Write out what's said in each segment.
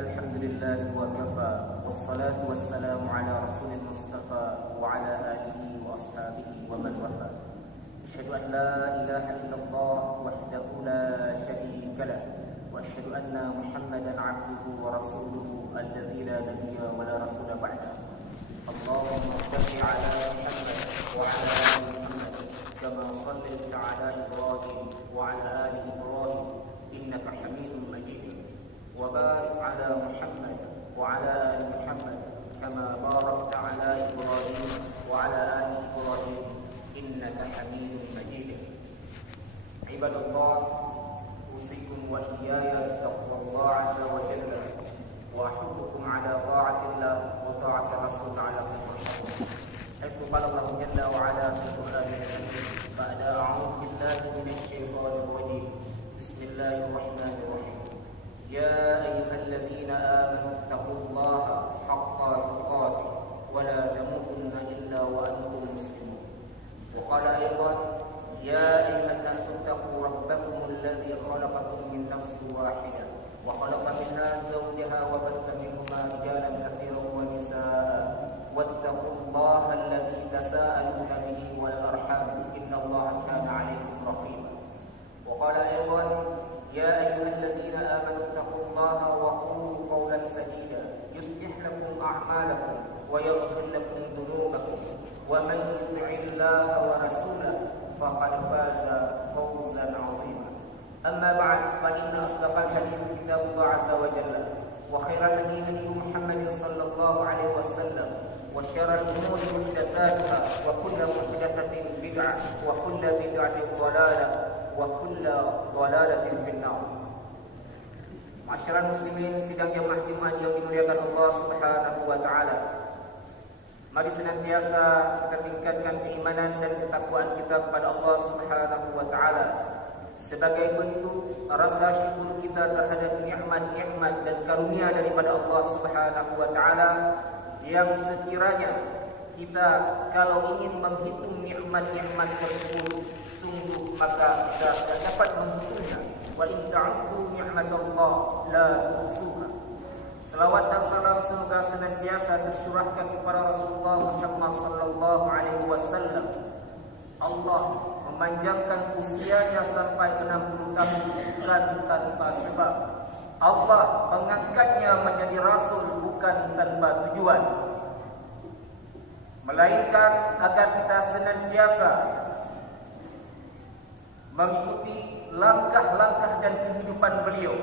Alhamdulillah wa kafa wassalatu wassalamu ala rasulil mustafa wa ala alihi wa ashabihi wa man wafa. Asyhadu an la ilaha illallah wahdahu la syarika lah wa asyhadu anna Muhammadan abduhu wa rasuluhu alladzi la nabiyya wa la rasula ba'da. Allahumma shalli ala Muhammad wa ala ali Muhammad kama shallaita ala Ibrahim wa ala ali Ibrahim innaka Hamidum Majid. وبارك على محمد وعلى آل محمد كما باركت على إبراهيم وعلى آل إبراهيم إنك حميد مجيد. عباد الله، أوصيكم وإياي بتقوى الله عز وجل وأحثكم على طاعة الله وطاعة الرسول على كل شيء. حيث قال الله جل وعلا في القرآن الكريم بعد أعوذ بالله من الشيطان الرجيم بسم الله الرحمن الرحيم يا أيها الذين آمنوا اتقوا الله حق تقاته ولا تموتن إلا وأنتم مسلمون. وقال أيضا يا أيها الناس اتقوا ربكم الذي خلقكم من نفس واحدة وخلق منها زوجها وبث منهما رجالا كثيرا ونساء واتقوا الله الذي تساءلون به والأرحام إن الله كان عليكم رقيبا. وقال أيضا يا أيها الذين آمنوا اتقوا الله وقولوا قولا سديدا يصلح لكم أعمالكم ويغفر لكم ذنوبكم ومن يطع الله ورسوله فقد فاز فوزا عظيما. أما بعد، فإن أصدق الحديث كتاب الله عز وجل وخير الهدي هدي محمد صلى الله عليه وسلم وشر الأمور محدثاتها وكل محدثة بدعة وكل بدعة ضلالة وكل ضلالة في النار. Masyarakat muslimin sidang jamaah Jumat yang dimuliakan Allah Subhanahu wa taala. Mari senantiasa kita tingkatkan keimanan dan ketakwaan kita kepada Allah Subhanahu wa taala sebagai bentuk rasa syukur kita terhadap nikmat-nikmat dan karunia daripada Allah Subhanahu wa taala yang sekiranya kita kalau ingin menghitung nikmat-nikmat tersebut sungguh maka kita tidak dapat menghitungnya. Wa in ta'uddu ni'matallah la tuhsuha. Selawat dan salam semoga senantiasa tercurahkan kepada Rasulullah Muhammad sallallahu alaihi wasallam. Allah memanjangkan usianya sampai 60 tahun bukan tanpa sebab. Allah mengangkatnya menjadi rasul bukan tanpa tujuan, melainkan agar kita senantiasa mengikuti langkah-langkah dan kehidupan beliau,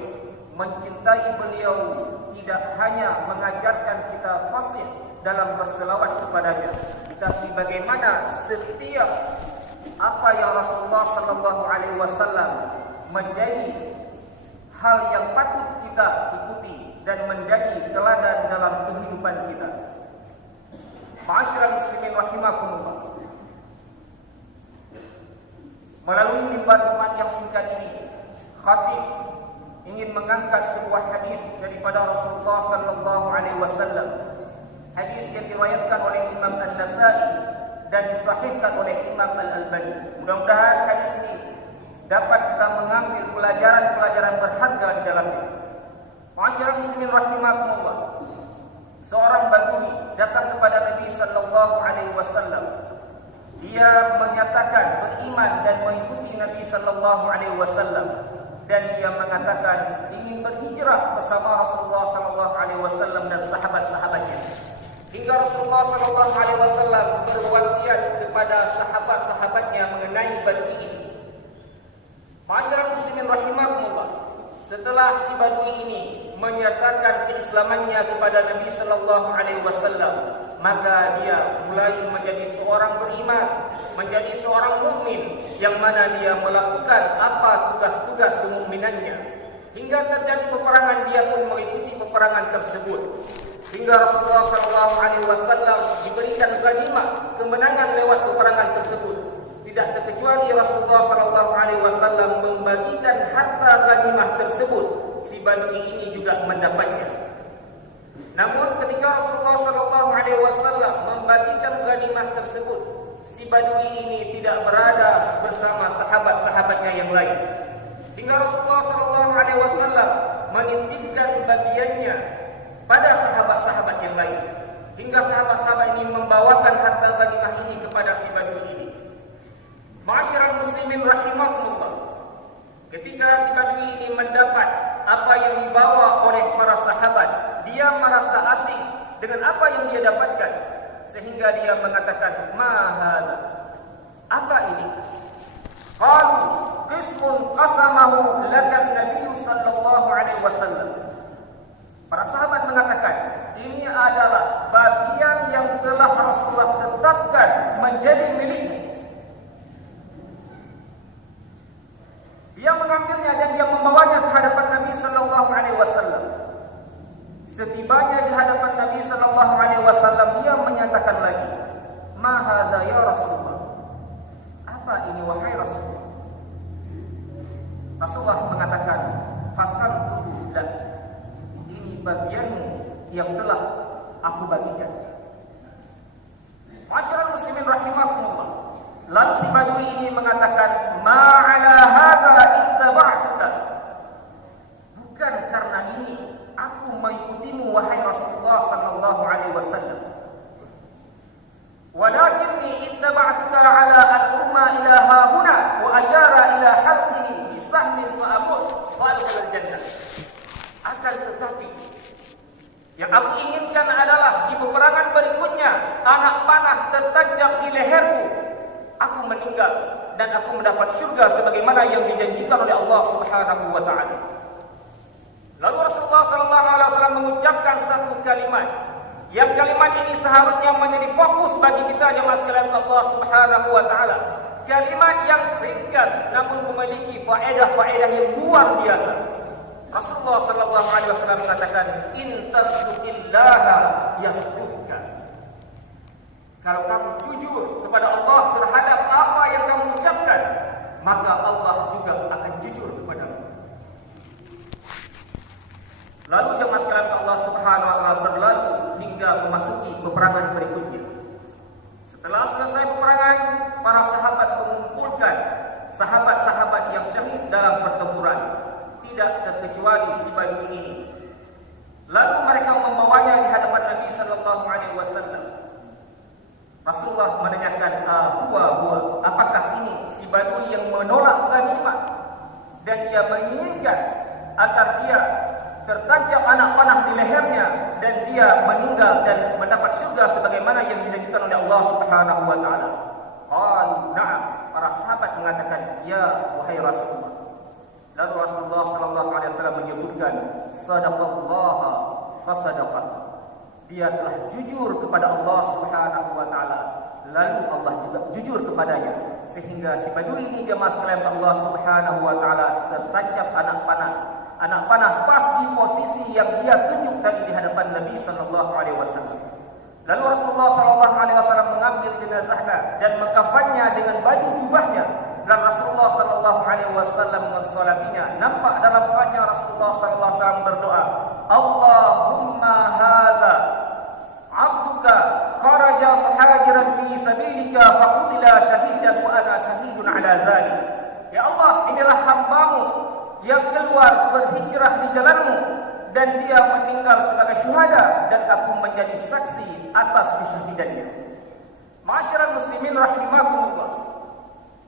mencintai beliau, tidak hanya mengajarkan kita fasih dalam berselawat kepadanya, tetapi bagaimana setiap apa yang Rasulullah sallallahu alaihi wasallam menjadi hal yang patut kita ikuti dan menjadi teladan dalam kehidupan kita. Ma'asyiral muslimin rahimakumullah. Melalui mimbar Jumat yang singkat ini, khatib ingin mengangkat sebuah hadis daripada Rasulullah sallallahu alaihi wasallam. Hadis yang diriwayatkan oleh Imam An-Nasa'i dan disahihkan oleh Imam Al-Albani. Mudah-mudahan hadis ini dapat kita mengambil pelajaran-pelajaran berharga di dalamnya. Ma'asyiral muslimin rahimakumullah. Seorang badui datang kepada Nabi sallallahu alaihi wasallam. Dia menyatakan beriman dan mengikuti Nabi sallallahu alaihi wasallam, dan dia mengatakan ingin berhijrah bersama Rasulullah sallallahu alaihi wasallam dan sahabat-sahabatnya. Hingga Rasulullah sallallahu alaihi wasallam berwasiat kepada sahabat-sahabatnya mengenai badui ini. Ma'asyiral muslimin rahimakumullah. Setelah si badui ini menyatakan keislamannya kepada Nabi sallallahu alaihi wasallam, maka dia mulai menjadi seorang beriman, menjadi seorang mukmin yang mana dia melakukan apa tugas-tugas kemukminannya. Hingga terjadi peperangan, dia pun mengikuti peperangan tersebut. Hingga Rasulullah sallallahu alaihi wasallam diberikan ghanimah, kemenangan lewat peperangan tersebut. Tidak terkecuali Rasulullah sallallahu alaihi wasallam membagikan harta ghanimah tersebut, si badui ini juga mendapatnya. Namun ketika Rasulullah sallallahu alaihi wasallam membagikan ghanimah tersebut, si badui ini tidak berada bersama sahabat-sahabatnya yang lain. Hingga Rasulullah sallallahu alaihi wasallam menitipkan bagiannya pada sahabat-sahabat yang lain. Hingga sahabat-sahabat ini membawakan harta ghanimah ini kepada si badui ini. Ma'asyiral muslimin rahimakumullah. Ketika si badui ini mendapat apa yang dibawa oleh para sahabat, dia merasa asing dengan apa yang dia dapatkan, sehingga dia mengatakan, "Ma hadza?" Apa ini? Qalu qismun qasamahu lakan Nabi sallallahu alaihi wasallam. Para sahabat mengatakan, ini adalah bagian yang telah Rasulullah tetapkan menjadi milikmu. Dia mengambilnya dan dia membawanya ke hadapan Nabi sallallahu alaihi wasallam. Setibanya di hadapan Nabi sallallahu alaihi wasallam, dia menyatakan lagi, "Ma hadza ya Rasulullah?" Apa ini wahai Rasulullah? Rasulullah mengatakan, "Qasamtu lak." Ini bagianmu yang telah aku bagikan. Ma'asyiral muslimin rahimakumullah. Lalu si badui ini mengatakan, "Ma'ala hadza ittaba'tuka." Bukan karena ini aku mengikutimu wahai Rasulullah sallallahu alaihi wasallam. Walakinni ittaba'tuka ala an urma ila hahuna wa asyara ila halqihi bi sahmin fa amut wa al jannah. Akan tetapi yang aku inginkan adalah di peperangan berikutnya anak panah tertancap di leherku, aku meninggal dan aku mendapat syurga sebagaimana yang dijanjikan oleh Allah Subhanahu wa taala. Lalu Rasulullah sallallahu alaihi wasallam mengucapkan satu kalimat. Yang kalimat ini seharusnya menjadi fokus bagi kita jemaah sekalian Allah Subhanahu wa taala. Kalimat yang ringkas namun memiliki faedah-faedah yang luar biasa. Rasulullah sallallahu alaihi wasallam mengatakan, "In tasduqillaha yasduqka." Kalau kamu jujur kepada Allah terhadap apa yang kamu ucapkan, maka Allah juga akan jujur kepadamu. Lalu jemaah sekalian Allah Subhanahu wa taala berlalu hingga memasuki peperangan berikutnya. Setelah selesai peperangan, para sahabat mengumpulkan sahabat-sahabat yang syahid dalam pertempuran, tidak terkecuali si badui ini. Lalu mereka membawanya di hadapan Nabi sallallahu alaihi wasallam. Rasulullah menanyakan, apakah ini si badui yang menolak ghanimah dan dia menginginkan agar dia tertancap anak panah di lehernya dan dia meninggal dan mendapat syurga sebagaimana yang dijanjikan oleh Allah Subhanahu wa taala? Qalu na'am. Para sahabat mengatakan, "Ya wahai Rasulullah." Lalu Rasulullah sallallahu alaihi wasallam menyebutkan, "Sadaqallaha fasadaqa." Dia telah jujur kepada Allah Subhanahu wa taala, lalu Allah juga jujur kepadanya, sehingga si badui ini jemaah sekalian Allah Subhanahu wa taala tertancap anak panah pas di posisi yang dia tunjuk tadi di hadapan Nabi sallallahu alaihi wasallam. Lalu Rasulullah sallallahu alaihi wasallam mengambil jenazahnya dan mengkafannya dengan baju jubahnya, dan Rasulullah sallallahu alaihi wasallam mensolatinya. Nampak dalam salatnya Rasulullah sallallahu alaihi wasallam berdoa, Allahumma hadza abduka kharaja muhajiran fi sabilika faqutila syahidan wa ana syahidun ala dzalik. Ya Allah, inilah hambamu yang keluar berhijrah di jalanmu dan dia meninggal sebagai syuhada dan aku menjadi saksi atas kesyahidannya. Ma'asyiral muslimin rahimakumullah.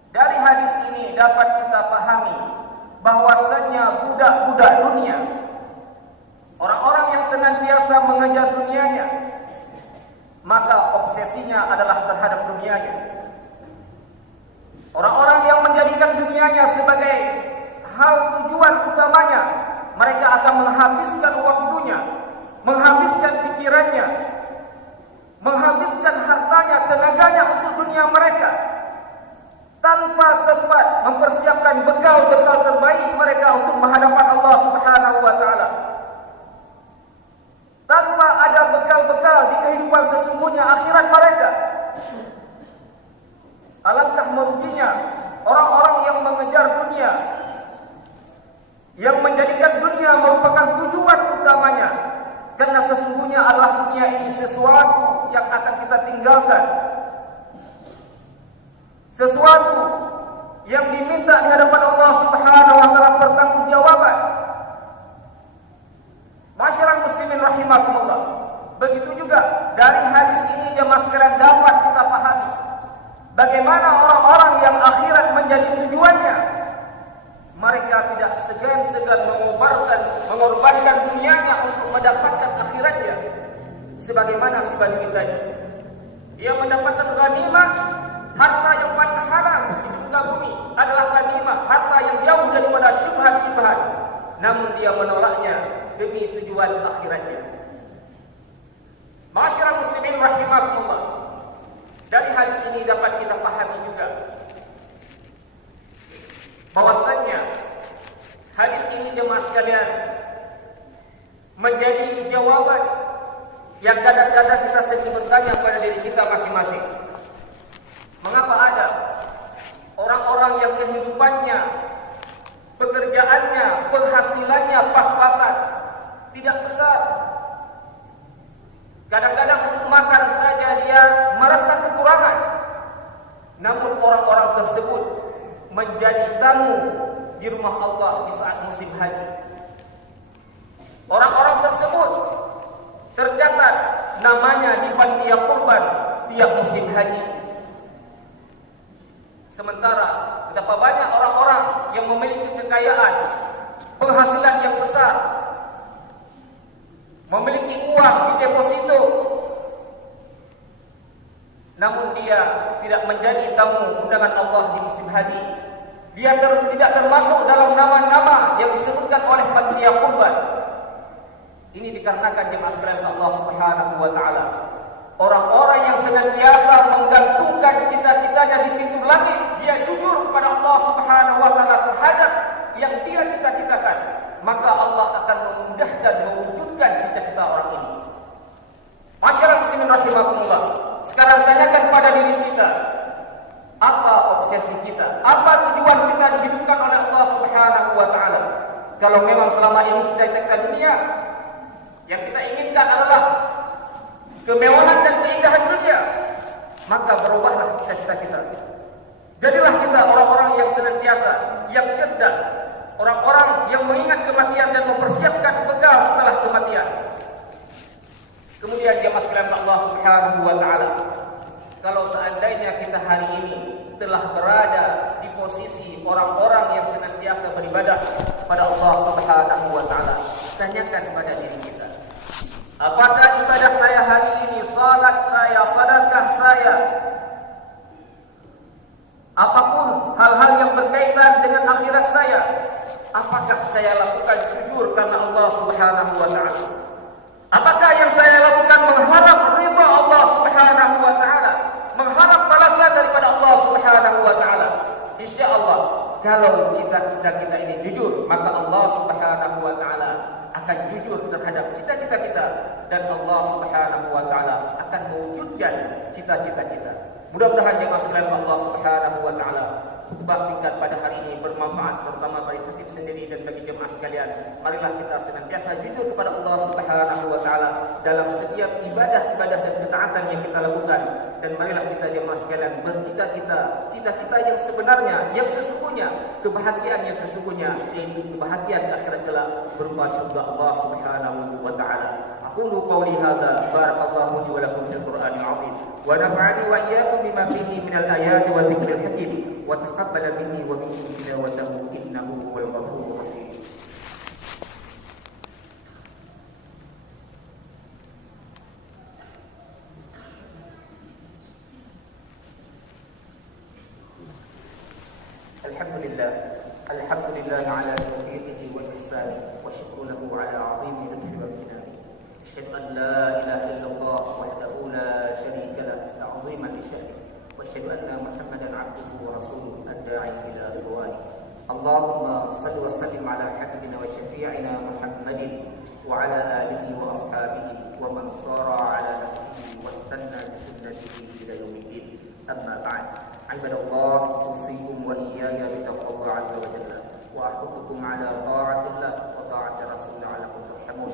Dari hadis ini dapat kita pahami bahwasannya budak-budak dunia, orang-orang yang senantiasa mengejar dunianya, maka obsesinya adalah terhadap dunianya. Orang-orang yang menjadikan dunianya sebagai hal tujuan utamanya, mereka akan menghabiskan waktunya, menghabiskan pikirannya, menghabiskan hartanya, tenaganya untuk dunia mereka, tanpa sempat mempersiapkan bekal-bekal terbaik mereka untuk menghadapan Allah Subhanahu wa taala. Tanpa ada bekal-bekal di kehidupan sesungguhnya akhirat mereka. Alangkah meruginya orang-orang yang mengejar dunia, yang menjadikan dunia merupakan tujuan utamanya, karena sesungguhnya adalah dunia ini sesuatu yang akan kita tinggalkan, sesuatu yang diminta di hadapan Allah Subhanahu wa taala pertanggungjawaban. Masyarakat muslimin rahimakumullah. Begitu juga dari hadis ini jemaah sekalian dapat kita pahami bagaimana orang-orang yang akhirat menjadi tujuannya, mereka tidak segan-segan mengorbankan dunianya untuk mendapatkan akhiratnya. Sebagaimana si Bani tadi, dia mendapatkan ghanimah, harta yang paling halal di muka bumi adalah ghanimah, harta yang jauh daripada syubhat-syubhat. Namun dia menolaknya demi tujuan akhiratnya. Masyarakat muslimin rahimakumullah. Dari hadis ini dapat kita pahami juga bahwasanya hadis ini jemaah sekalian menjadi jawaban yang kadang-kadang kita sering bertanya pada diri kita masing-masing. Mengapa ada orang-orang yang kehidupannya, pekerjaannya, penghasilannya pas-pasan, tidak besar. Kadang-kadang untuk makan saja dia merasa kekurangan. Namun orang-orang tersebut menjadi tamu di rumah Allah di saat musim haji. Orang-orang tersebut tercatat namanya di panitia kurban tiap musim haji. Sementara betapa banyak orang-orang yang memiliki kekayaan, penghasilan yang besar, memiliki uang di deposito, namun dia tidak menjadi tamu undangan Allah di musim haji. Dia tidak termasuk dalam nama-nama yang disebutkan oleh panitia kurban. Ini dikarenakan jemaah sekalian Allah Subhanahu wa taala, orang-orang yang senantiasa menggantungkan cita-citanya di pintu langit, dia jujur kepada Allah Subhanahu wa taala terhadap yang dia cita-citakan, maka Allah akan memudahkan mewujudkan cita-cita orang ini. Masyarakat muslimin rahimakumullah. Sekarang tanyakan pada diri kita, apa obsesi kita? Apa tujuan kita dihidupkan oleh Allah Subhanahu wa taala? Kalau memang selama ini cita-cita dunia, yang kita inginkan adalah kemewahan dan keindahan dunia, maka berubahlah cita-cita kita. Jadilah kita orang-orang yang senantiasa, yang cerdas, orang-orang yang mengingat kematian dan mempersiapkan bekal setelah kematian. Kemudian jemaah sekalian Allah Subhanahu wa taala, kalau seandainya kita hari ini telah berada di posisi orang-orang yang senantiasa beribadah pada Allah Subhanahu wa taala, tanyakan pada diri kita, apakah ibadah saya hari ini, salat saya, sedekah saya, apapun hal-hal yang berkaitan dengan akhirat saya, apakah saya lakukan jujur karena Allah Subhanahu wa taala? Apakah yang saya lakukan mengharap ridha Allah Subhanahu wa taala, mengharap balasan daripada Allah Subhanahu wa taala? Insyaallah, kalau cita-cita kita ini jujur, maka Allah Subhanahu wa taala akan jujur terhadap cita-cita kita, dan Allah Subhanahu wa taala akan mewujudkan cita-cita kita. Mudah-mudahan jemaah sekalian Allah Subhanahu wa taala khutbah singkat pada hari ini bermanfaat terutama bagi khatib sendiri dan bagi jemaah sekalian. Marilah kita senantiasa jujur kepada Allah Subhanahu wa taala dalam setiap ibadah-ibadah dan ketaatan yang kita lakukan, dan marilah kita jemaah sekalian cita-cita yang sebenarnya, yang sesungguhnya, kebahagiaan yang sesungguhnya, yaitu kebahagiaan akhirat kelak berupa surga Allah Subhanahu wa taala. Aqulu qawli hadza barakallahu li wa lakum fil Qur'anil 'azim wa nafa'ani wa iyyakum bima fihi minal ayati wa dzikril hakim wa taqabbala minni wa minkum tilawatahu innahu huwal ghafurur rahim. Alhamdulillah ala tawfiqihi wa ihsanihi wa syukru lahu ala 'azimi lutfi wa imtinani. Asyhadu an la ilaha illallah wahdahu la syarika lah ta'ziman li sya'nihi wa asyhadu anna Muhammadan 'abduhu wa rasuluhu ad-da'i ila ridwanihi. Allahumma shalli wa sallim ala habibina wa syafi'ina Muhammadin wa ala alihi wa ashabihi wa man sara ala nahjihi wastanna bi sunnatihi ila yaumiddin. Amma ba'd. Ibadallah, usikum wa iyaya bi taqwa azza wa jalla wa ahuttukum ala ta'atillah wa ta'ati rasulih la'allakum turhamun.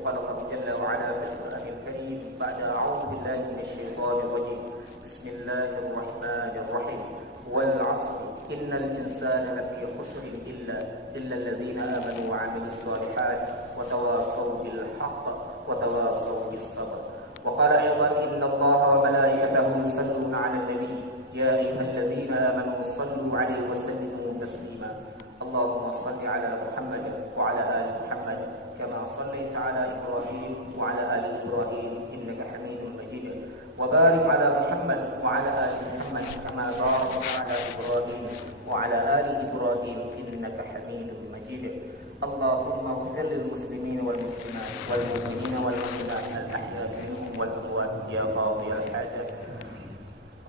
قال الله جل وعلا في القرآن الكريم بعد أعوذ بالله من الشيطان الرجيم بسم الله الرحمن الرحيم والعصر إن الإنسان لفي خسر إلا الذين آمنوا وعملوا الصالحات وتواصوا بالحق وتواصوا بالصبر. وقال أيضا إن الله وملائكته يصلون على النبي يا أيها الذين آمنوا صلوا عليه وسلموا تسليما. اللهم صل على محمد وعلى آل محمد كما صليت على إبراهيم وعلى آل إبراهيم إنك حميد مجيد وبارك على محمد وعلى آل محمد كما باركت على إبراهيم وعلى آل إبراهيم إنك حميد مجيد. اللهم اغفر للمسلمين والمسلمات والمؤمنين والمؤمنات الأحياء منهم والأموات يا قاضي الحاجات.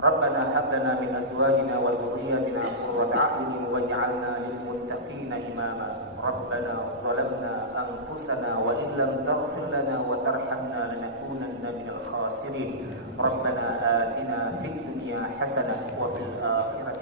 ربنا هب لنا من أزواجنا وذرياتنا قرة أعين واجعلنا للمتقين إماما. ربنا ظلمنا أنفسنا وإن لم تغفر لنا وترحمنا لنكونن من الخاسرين. ربنا آتنا في الدنيا حسنة وفي الآخرة